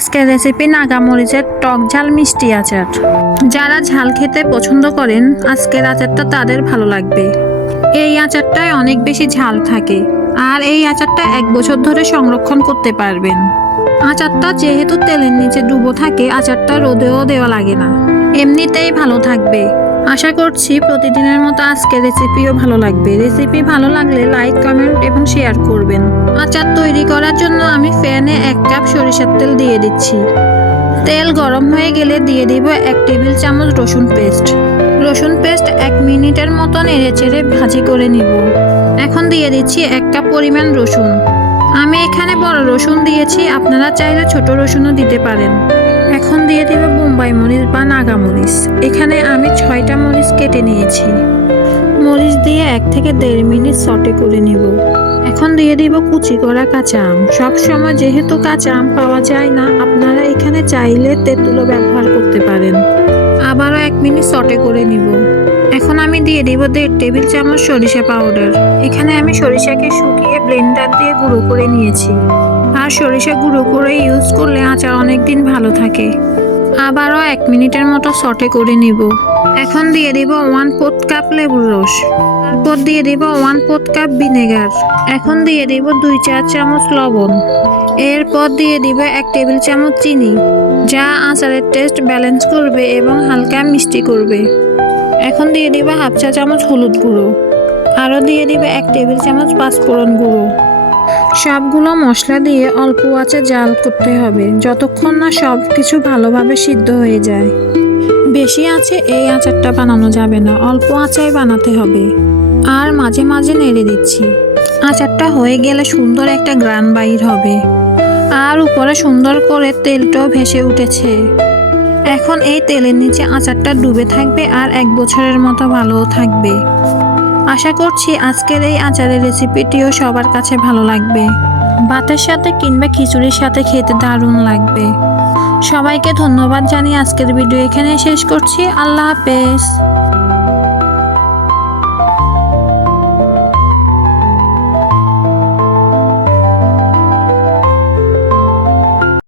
আজকের রেসিপি নাগামরিচের টক ঝাল মিষ্টি আচার। যারা ঝাল খেতে পছন্দ করেন আজকের আচারটা তাদের ভালো লাগবে। এই আচারটায় অনেক বেশি ঝাল থাকে আর এই আচারটা 1 বছর ধরে সংরক্ষণ করতে পারবেন। আচারটা যেহেতু তেলের নিচে ডুবো থাকে, আচারটা রোদেও দেওয়া লাগে না, এমনিতেই ভালো থাকবে। আশা করছি প্রতিদিনের মতো আজকের রেসিপিও ভালো লাগবে। রেসিপি ভালো লাগলে লাইক, কমেন্ট এবং শেয়ার করবেন। আচার তৈরি করার জন্য আমি প্যানে 1 কাপ সরিষার তেল দিয়ে দিচ্ছি। তেল গরম হয়ে গেলে দিয়ে দিব 1 টেবিল চামচ রসুন পেস্ট। রসুন পেস্ট 1 মিনিটের মতো নেড়েচেড়ে ভাজি করে নিব। এখন দিয়ে দিচ্ছি 1 কাপ পরিমাণ রসুন। আমি এখানে বড় রসুন দিয়েছি, আপনারা চাইলে ছোট রসুনও দিতে পারেন। এখন দিয়ে দিব বোম্বাই মরিচ বা নাগা মরিচ। এখানে আমি 6টা মরিচ কেটে নিয়েছি। মরিচ দিয়ে 1 থেকে 1.5 মিনিট সটে করে নিব। এখন দিয়ে দিব কুচি করা কাঁচা আম। সব সময় যেহেতু কাঁচা আম পাওয়া যায় না, আপনারা এখানে চাইলে তেঁতুলও ব্যবহার করতে পারেন। আবারও 1 মিনিট সটে করে নিব। এখন আমি দিয়ে দিব 1.5 টেবিল চামচ সরিষা পাউডার। এখানে আমি সরিষাকে শুকিয়ে ব্লেন্ডার দিয়ে গুঁড়ো করে নিয়েছি। আর সরিষা গুঁড়ো করে ইউজ করলে আচার অনেক দিন ভালো থাকে। আবারও 1 মিনিটের মতো সটে করে নিব। এখন দিয়ে দিব 1/4 কাপ লেবুর রস। তারপর দিয়ে দিব 1/4 কাপ ভিনেগার। এখন দিয়ে দিব 2-4 চামচ লবণ। এরপর দিয়ে দিব 1 টেবিল চামচ চিনি, যা আচারের টেস্ট ব্যালেন্স করবে এবং হালকা মিষ্টি করবে। এখন দিয়ে দিব 1/2 চা চামচ হলুদ গুঁড়ো। আরও দিয়ে দিব 1 টেবিল চামচ পাঁচফোড়ন গুঁড়ো। সবগুলো মশলা দিয়ে অল্প আঁচে জাল করতে হবে, যতক্ষণ না সব কিছু ভালোভাবে সিদ্ধ হয়ে যায়। বেশি আঁচে এই আচারটা বানানো যাবে না, অল্প আঁচেই বানাতে হবে। আর মাঝে মাঝে নেড়ে দিচ্ছি। আচারটা হয়ে গেলে সুন্দর একটা গ্রান বাইর হবে। আর উপরে সুন্দর করে তেলটাও ভেসে উঠেছে। এখন এই তেলের নিচে আচারটা ডুবে থাকবে আর 1 বছরের মতো ভালোও থাকবে। আশা করছি আজকের এই আচারের রেসিপিটিও সবার কাছে ভালো লাগবে। ভাতের সাথে কিংবা খিচুড়ির সাথে খেতে দারুণ লাগবে। সবাইকে ধন্যবাদ জানিয়ে আজকের ভিডিও এখানে শেষ করছি। আল্লাহ হাফেজ।